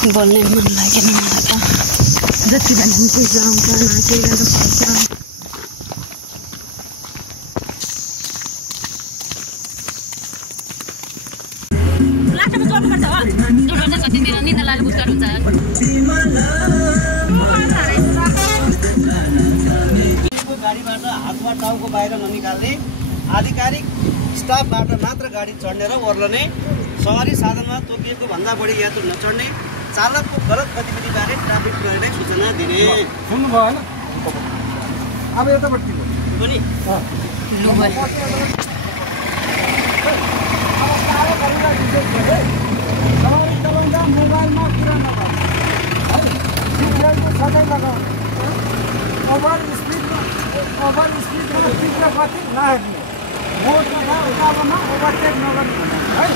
बोल्नै मन लागेन मलाई त जति भने पनि पैसा आउँछ नाचेर त पाउँछ लास्टमा जोड्नुपर्छ हो जोड्दा कति दिन निदा लाले बुस्टर हुन्छ गाडीबाट हातमा टाउको बाहिर ननिकाल्ने आधिकारिक स्टाफबाट मात्र गाडी चढ्ने र ओर्लने सवारी साधनमा तोकिएको भन्दा बढी यात्रु नचढ्ने चालकको गलत गतिविधिबारे ट्राफिक प्रहरीलाई सूचना दिने सुन्नुभयो हैन अब यतापट्टि पनि लु भयो मोबाइलमा कुरा नगर्नु सधैँ लगाउनु ओभर स्पिडमा तीव्र गति नहेर्ने मोडमा उकालोमा ओभरटेक नगर्नु है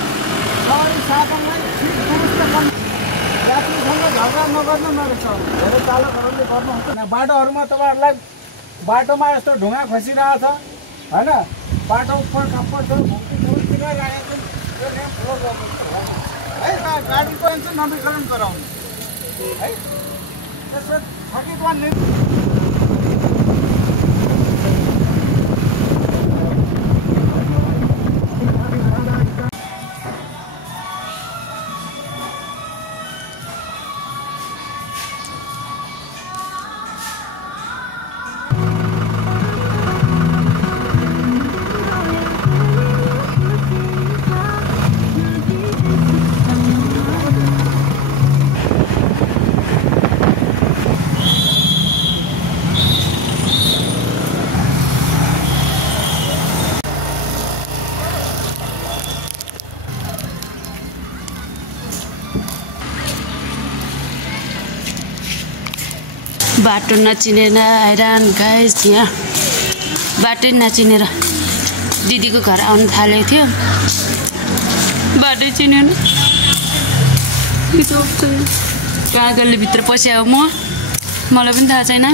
सवारी साधनलाई सिट दुरुस्त गर्नु यात्रीसँग झगडा नगर्नु नरेसाउनु धेरै चालकहरूले गर्नुहुन्छ बाटोहरूमा तपाईँहरूलाई बाटोमा यस्तो ढुङ्गा खसिरहेछ होइन बाटो उपर खाप्पर छ भुक्तिर राखेको त्यो नेम फलो गर्नु है गाडीको चाहिँ नवीकरण गराउनु है त्यसमा थकितवा बाटो नचिनेर हैरान गाइस यहाँ बाटो नचिनेर दिदीको घर आउनु थालेको थियो बाटो चिनेन कहाँ गल्ली भित्र पस्यो मलाई पनि थाहा छैन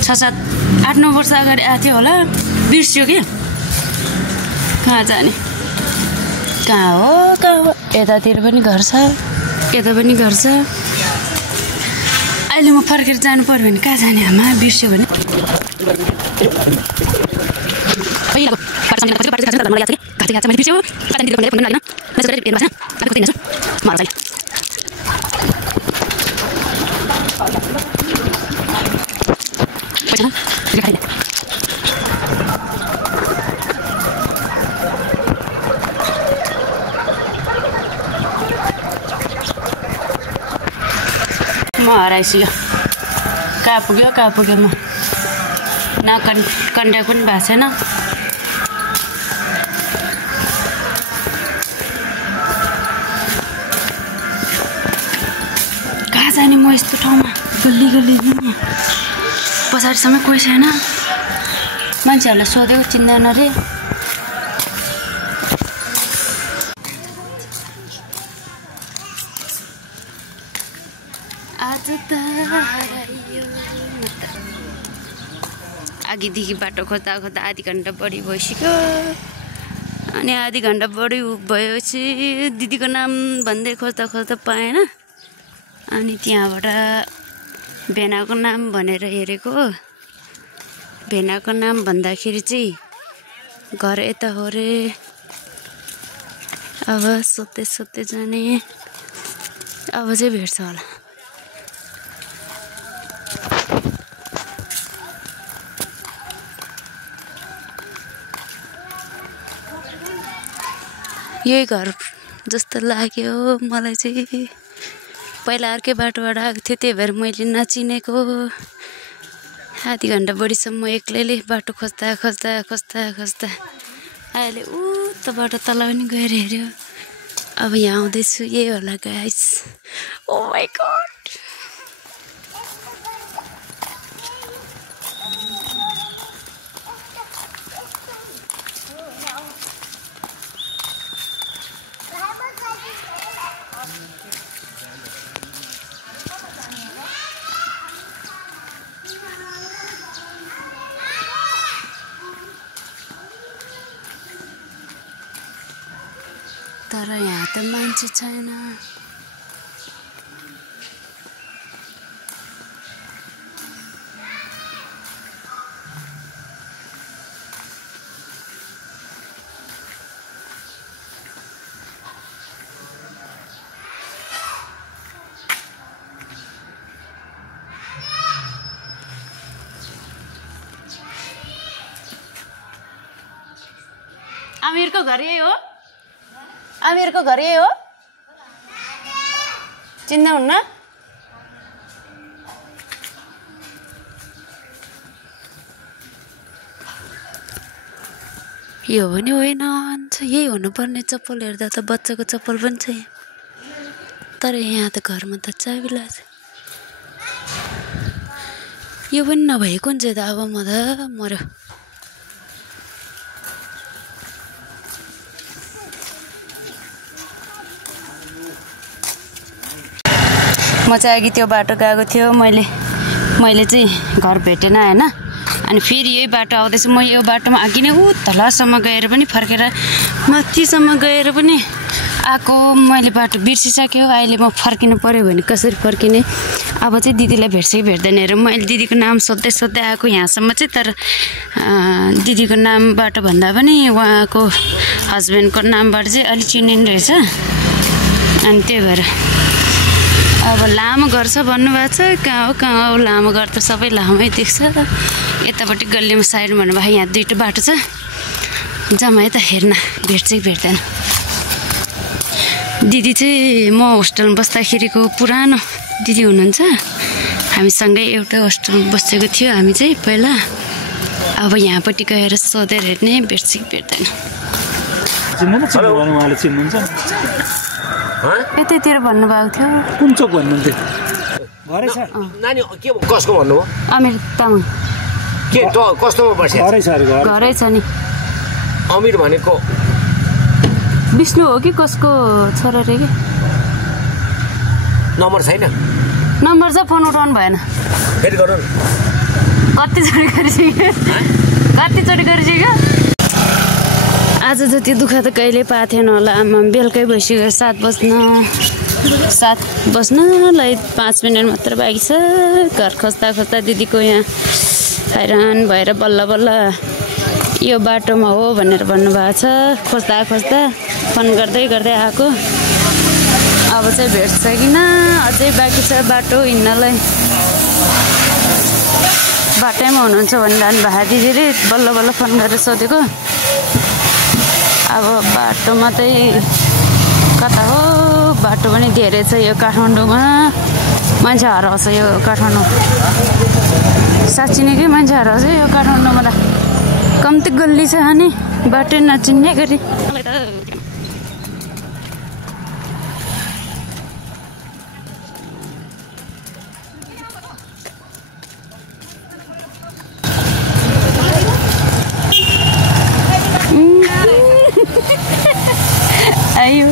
6-7-8-9 वर्ष अगाडि आएको थियो होला बिर्स्यो कि कहाँ जाने कहाँ हो यतातिर पनि घर छ यता पनि घर छ अहिले म फर्केर जानु पर्यो भने कहाँ जाने आमा बिर्स्यो भने म हराइसक्यो कहाँ पुग्यो म न कन्ट्याक्ट पनि भएको छैन कहाँ जाने म यस्तो ठाउँमा गल्ली पछाडिसम्म कोही छैन मान्छेहरूले सोधेको चिन्दैन रे अघिदेखि बाटो खोज्दा आधी घन्टा बढी भइसक्यो अनि आधी घन्टा बढी भएपछि दिदीको नाम भन्दै खोज्दा पाएन अनि त्यहाँबाट भेनाको नाम भनेर हेरेको भेनाको नाम भन्दाखेरि चाहिँ घर यता हो रे अब सोध्दै जाने अब चाहिँ भेट्छ होला यही घर जस्तो लाग्यो मलाई चाहिँ पहिला अर्कै बाटोबाट आएको थियो त्यही भएर मैले नचिनेको आधी घन्टा बढीसम्म एक्लैले बाटो खोज्दा अहिले उताबाट तल पनि गएर हेऱ्यो अब यहाँ आउँदैछु यही होला गाइस ओ माई गॉड तर यहाँ त मान्छे छैन आमिरको घर यही हो आमिरको घर यही हो चिन्नुहुन्न यो भने होइन भन्छ यही हुनुपर्ने चप्पल हेर्दा त बच्चाको चप्पल पनि छ तर यहाँ त घरमा त चाबी लाग्छ यो पनि नभएको हुन्छ त अब म त मर्यो म चाहिँ अघि त्यो बाटो गएको थियो मैले चाहिँ घर भेटेन होइन अनि फेरि यही बाटो आउँदैछु म यो बाटोमा अघि नै तलसम्म गएर पनि फर्केर माथिसम्म गएर पनि आएको मैले बाटो बिर्सिसक्यो अहिले म फर्किनु पर्यो भने कसरी फर्किने अब चाहिँ दिदीलाई भेट्छ कि भेट्दैन हेर मैले दिदीको नाम सोध्दै आएको यहाँसम्म चाहिँ तर दिदीको नामबाट भन्दा पनि उहाँको हस्बेन्डको नामबाट चाहिँ अलिक चिनिने रहेछ अनि त्यही भएर अब लामो घर छ भन्नुभएको छ कहाँ हो लामो घर त सबै लामै देख्छ यतापट्टि गल्लीमा साइड भन्नुभयो यहाँ दुईवटा बाटो छ जाम है त हेर्न भेट्छ कि भेट्दैन दिदी चाहिँ म होस्टेलमा बस्दाखेरिको पुरानो दिदी हुनुहुन्छ हामीसँगै एउटा होस्टेलमा बसेको थियो हामी चाहिँ पहिला अब यहाँपट्टि गएर सोधेर हेर्ने भेट्छ कि भेट्दैन यतैतिर भन्नुभएको थियो कुन चोक भन्नुहुन्थ्यो घरै छ नानी के कसको भन्नुभयो अमिर तामाङ के कस्तोमा बस्छ घरै छ नि अमिर भनेको विष्णु हो कि कसको छोरा रे कि नम्बर छैन नम्बर चाहिँ फोन उठाउनु भएन फेरि गरौँ कतिचोटि गरिसक्यो आज जति दुःख त कहिले पाएको थिएन होला आमा बेलुकै भइसक्यो 7 बज्नलाई 5 मिनट मात्र बाँकी छ घर खोज्दा दिदीको यहाँ हैरान भएर बल्ल यो बाटोमा हो भनेर भन्नुभएको छ खोज्दा फोन गर्दै आएको अब चाहिँ भेट्छ किन अझै बाँकी छ बाटो हिँड्नलाई बाटैमा हुनुहुन्छ भनिरहनु भएको दिदीले बल्ल फोन गरेर सोधेको अब बाटोमा चाहिँ कता हो बाटो पनि धेरै छ यो काठमाडौँमा मान्छे हराउँछ यो काठमाडौँ साँच्ची नै कि मान्छे हराउँछ यो काठमाडौँमा त कम्ती गल्ली छ अनि बाटो नचिन्ने गरी आयो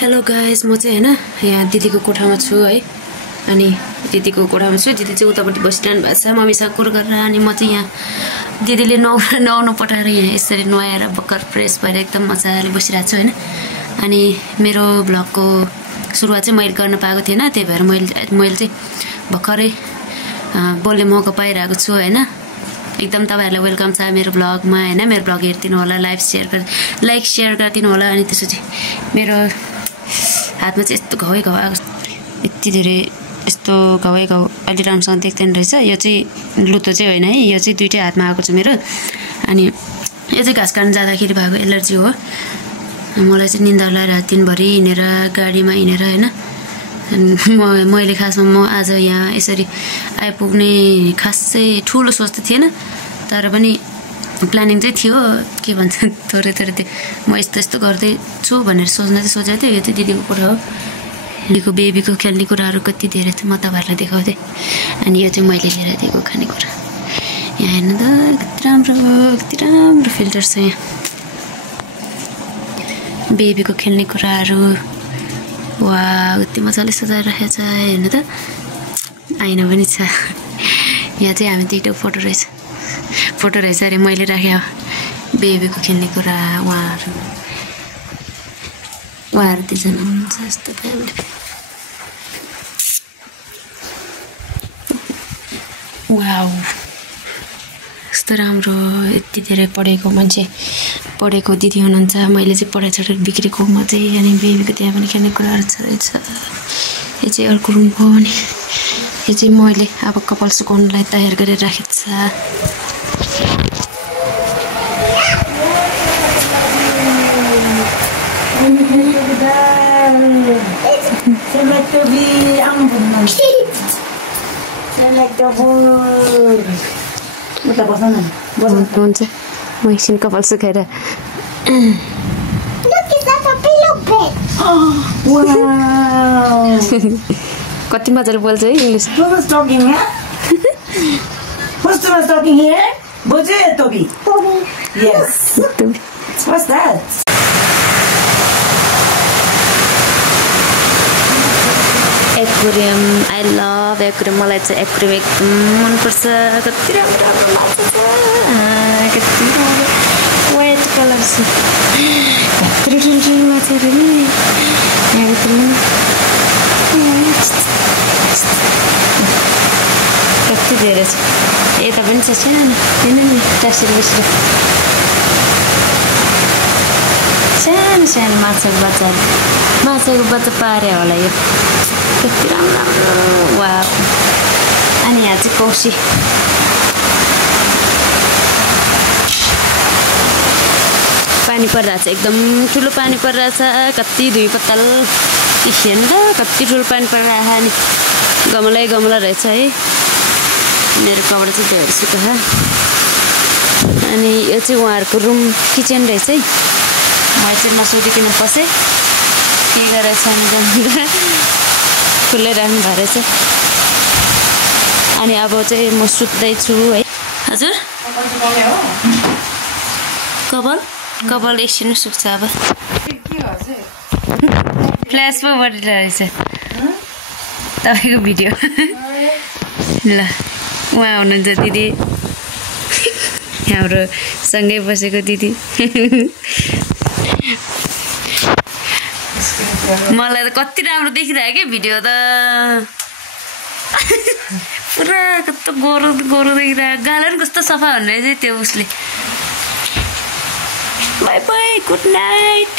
हेलो गाइस म चाहिँ होइन यहाँ दिदीको कोठामा छु है अनि दिदीको कोठामा छु दिदी चाहिँ उतापट्टि बसिरहनु भएको छ मम्मीसँग कुरो गरेर अनि म चाहिँ यहाँ दिदीले नुहाउनु पठाएर यहाँ यसरी नुहाएर भर्खर फ्रेस भएर एकदम मजाले बसिरहेको छु होइन अनि मेरो भ्लगको सुरुवात चाहिँ मैले गर्न पाएको थिएन त्यही भएर मैले चाहिँ भर्खरै बोल्ने मौका पाइरहेको छु होइन एकदम तपाईँहरूलाई वेलकम छ मेरो भ्लगमा होइन मेरो भ्लग हेरिदिनु होला लाइक सेयर गरिदिनु होला अनि त्यसपछि मेरो हातमा चाहिँ यस्तो घाउ आएको यति धेरै यस्तो घाउ अहिले राम्रोसँग देख्दैन रहेछ यो चाहिँ लुतो चाहिँ होइन है यो चाहिँ दुइटै हातमा आएको छ मेरो अनि यो चाहिँ घाँस काट्न जाँदाखेरि भएको एलर्जी हो मलाई चाहिँ निन्दा लगाएर दिनभरि हिँडेर गाडीमा हिँडेर होइन मैले खासमा म आज यहाँ यसरी आइपुग्ने खासै ठुलो सोच त थिएन तर पनि प्लानिङ चाहिँ थियो के भन्छ थोरै त्यो म यस्तो गर्दैछु भनेर सोचेको थिएँ यो चाहिँ दिदीको कुरा हो दिदीको बेबीको खेल्ने कुराहरू कति धेरै थियो म तपाईँहरूलाई देखाउँथेँ अनि यो चाहिँ मैले लिएर दिएको खानेकुरा यहाँ हेर्नु त कति राम्रो फिल्टर छ यहाँ बेबीको खेल्ने कुराहरू वा कति मजाले सजाएर राखेको छ हेर्नु त आइना पनि छ यहाँ चाहिँ हामी दुईवटा फोटो रहेछ अरे मैले राखेँ बेबीको खेल्ने कुरा उहाँहरू दुईजना हुनुहुन्छ जस्तो फ्यामिली वाउ यस्तो राम्रो यति धेरै पढेको मान्छे पढेको दिदी हुनुहुन्छ मैले चाहिँ पढाइ छोडेर बिग्रेको म चाहिँ अनि बेबीको त्यहाँ पनि खेल्ने कुराहरू छ रहेछ यो चाहिँ अर्को रुम हो भने यो चाहिँ मैले अब कपाल सुकाउनलाई तयार गरेर राखेको छ हुन्छ म एकछिन कपाल सुकाएर कति मजाले बोल्छ है English aquarium I love aquarium मलाई चाहिँ एक्वेरियम एकदम मनपर्छ कति राम्रो राम्रो माछा छ कति राम्रो वाइट कलर छ कति ठुल्ठुलो माछाहरू नि कति धेरै छ यता पनि छ सानो हेर्नु नि टाँसेर बसेर सानो सानो माछाको बच्चा पारे होला यो कति राम्रो राम्रो वा अनि यहाँ चाहिँ कौसी पानी परिरहेछ एकदम ठुलो पानी परिरहेछ कति धुई पत्ताल हेर्नु त कति ठुलो पानी परिरहेछ अनि गमला रहेछ है मेरो कपडा चाहिँ धेरै सुक्छ अनि यो चाहिँ उहाँहरूको रुम किचन रहेछ है मैले चाहिँ नसोधिकन पसेँ के गरेर छैन खुल्लै राख्नु भएको रहेछ अनि अब चाहिँ म सुत्दैछु है हजुर कपाल एकछिन सुक्छ अब फ्ल्यास पो बढिरहेछ तपाईँको भिडियो ल उहाँ हुनुहुन्छ दिदी हाम्रो सँगै बसेको दिदी मलाई त कति राम्रो देखिरहेको क्या भिडियो त पुरा कस्तो गोरो देखिरहेको गाला पनि कस्तो सफा हुने रहेछ त्यो उसले बाई बाई गुड नाइट